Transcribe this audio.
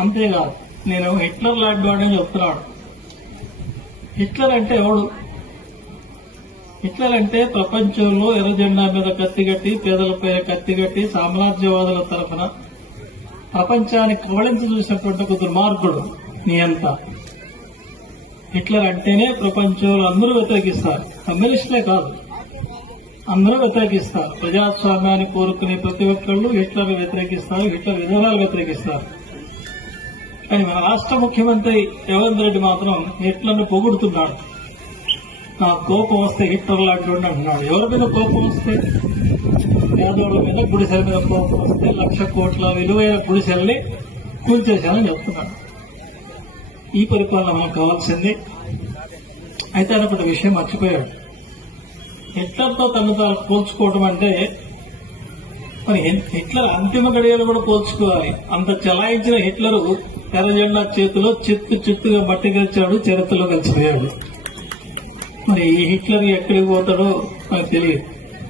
అంతేకాదు నేను హిట్లర్ లాంటి వాడని చెప్తున్నాడు. హిట్లర్ అంటే ఎవడు? హిట్లర్ అంటే ప్రపంచంలో ఎర్ర జెండా మీద కత్తిగట్టి, పేదలపై కత్తిగట్టి, సామ్రాజ్యవాదుల తరఫున ప్రపంచాన్ని కవళించి చూసినటువంటి ఒక దుర్మార్గుడు నియంత. హిట్లర్ అంటేనే ప్రపంచంలో అందరూ వ్యతిరేకిస్తారు. కమ్యూనిస్టులే కాదు, అందరూ వ్యతిరేకిస్తారు. ప్రజాస్వామ్యాన్ని కోరుకునే ప్రతి ఒక్కళ్ళు హిట్లర్ వ్యతిరేకిస్తారు, హిట్లర్ విధానాలు వ్యతిరేకిస్తారు. కానీ మన రాష్ట్ర ముఖ్యమంత్రి రేవంత్ రెడ్డి మాత్రం హిట్లర్ను పొగుడుతున్నాడు. నా కోపం వస్తే హిట్లర్ లాంటి అంటున్నాడు. ఎవరి మీద కోపం వస్తే? పేదోళ్ల మీద, గుడిసెల మీద కోపం వస్తే 1,00,000 కోట్ల విలువైన గుడిసెల్ని కూల్చేశానని చెప్తున్నాడు. ఈ పరిపాలన మనకు కావాల్సింది. అయితే ఆయన ఒకటి విషయం మర్చిపోయాడు. హిట్లర్తో తను తాను పోల్చుకోవడం అంటే మరి హిట్లర్ అంతిమ గడియలు కూడా పోల్చుకోవాలి. అంత చలాయించిన హిట్లరు ఎర్ర జెండా చేతిలో చిత్తుగా మట్టి గెలిచాడు, చరిత్రలో కలిసిపోయాడు. మరి ఈ హిట్లర్ ఎక్కడికి పోతాడో నాకు తెలియదు.